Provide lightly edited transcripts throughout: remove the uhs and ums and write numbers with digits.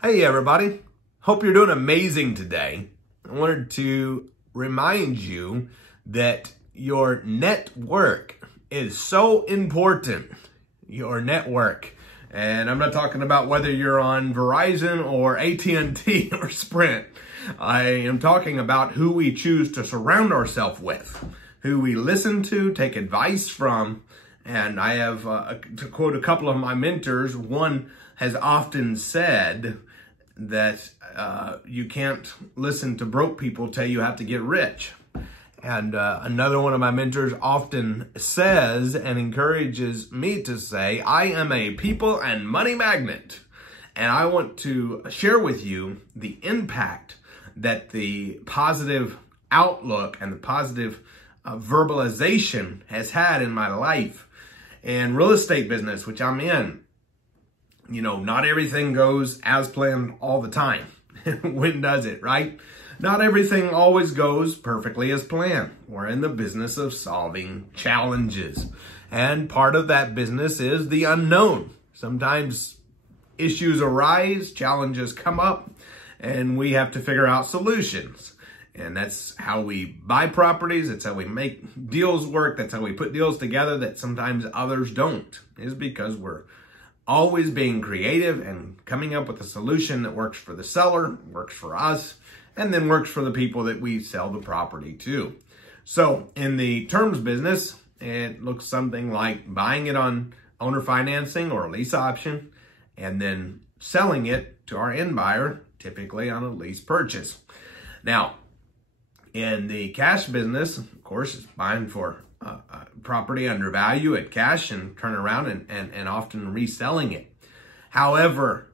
Hey everybody, hope you're doing amazing today. I wanted to remind you that your network is so important, your network. And I'm not talking about whether you're on Verizon or AT&T or Sprint. I am talking about who we choose to surround ourselves with, who we listen to, take advice from. And I have, to quote a couple of my mentors, one has often said that you can't listen to broke people tell you have to get rich. And another one of my mentors often says and encourages me to say, I am a people and money magnet. And I want to share with you the impact that the positive outlook and the positive verbalization has had in my life and real estate business, which I'm in. You know, not everything goes as planned all the time. When does it, right? Not everything always goes perfectly as planned. We're in the business of solving challenges. And part of that business is the unknown. Sometimes issues arise, challenges come up, and we have to figure out solutions. And that's how we buy properties. That's how we make deals work. That's how we put deals together that sometimes others don't. Is because we're always being creative and coming up with a solution that works for the seller, works for us, and then works for the people that we sell the property to. So in the terms business, it looks something like buying it on owner financing or a lease option, and then selling it to our end buyer, typically on a lease purchase. Now, in the cash business, of course, it's buying for property under value at cash and turn around and often reselling it. However,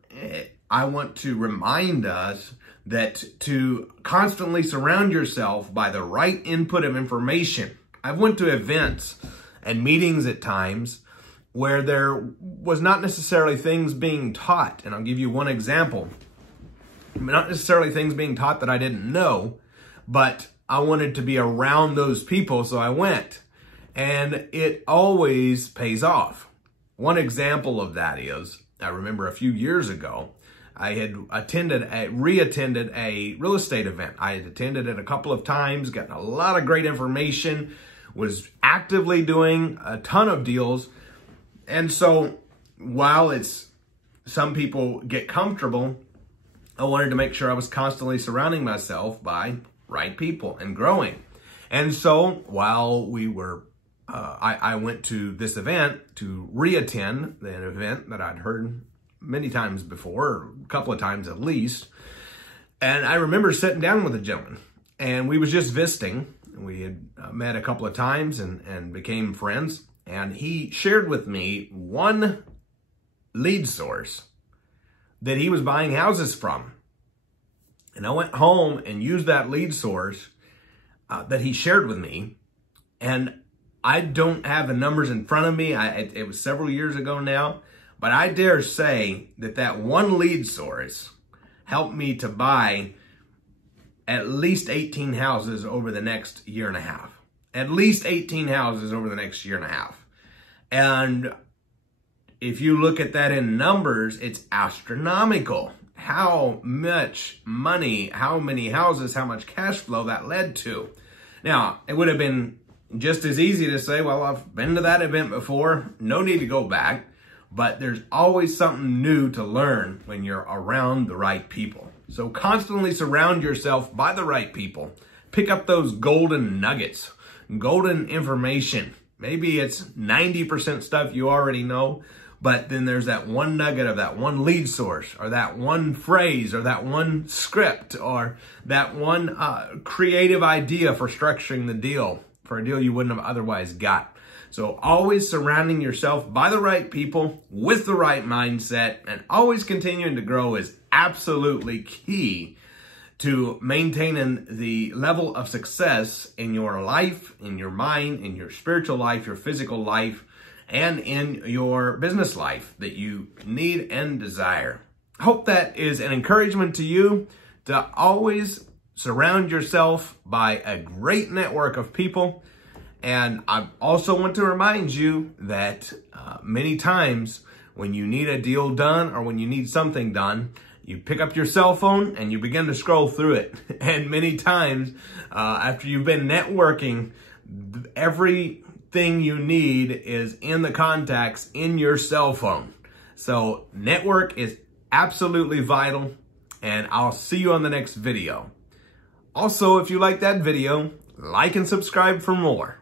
I want to remind us that to constantly surround yourself by the right input of information. I've went to events and meetings at times where there was not necessarily things being taught. And I'll give you one example. Not necessarily things being taught that I didn't know, but I wanted to be around those people, so I went. And it always pays off. One example of that is, I remember a few years ago, I had reattended a real estate event. I had attended it a couple of times, gotten a lot of great information, was actively doing a ton of deals. And so while some people get comfortable, I wanted to make sure I was constantly surrounding myself by right people and growing. And so while we were I went to this event to reattend an event that I'd heard many times before, a couple of times at least. And I remember sitting down with a gentleman, and we was just visiting. We had met a couple of times and became friends. And he shared with me one lead source that he was buying houses from. And I went home and used that lead source that he shared with me. And I don't have the numbers in front of me. It was several years ago now, but I dare say that one lead source helped me to buy at least 18 houses over the next year and a half. At least 18 houses over the next year and a half. And if you look at that in numbers, it's astronomical. How much money, how many houses, how much cash flow that led to. Now, it would have been just as easy to say, well, I've been to that event before, no need to go back, but there's always something new to learn when you're around the right people. So constantly surround yourself by the right people. Pick up those golden nuggets, golden information. Maybe it's 90% stuff you already know, but then there's that one nugget of that one lead source, or that one phrase, or that one script, or that one creative idea for structuring the deal, for a deal you wouldn't have otherwise got. So always surrounding yourself by the right people with the right mindset and always continuing to grow is absolutely key to maintaining the level of success in your life, in your mind, in your spiritual life, your physical life, and in your business life that you need and desire. I hope that is an encouragement to you to always surround yourself by a great network of people. And I also want to remind you that many times when you need a deal done or when you need something done, You pick up your cell phone and you begin to scroll through it. And many times after you've been networking, everything you need is in the contacts in your cell phone. So network is absolutely vital, and I'll see you on the next video. Also, if you like that video, like and subscribe for more.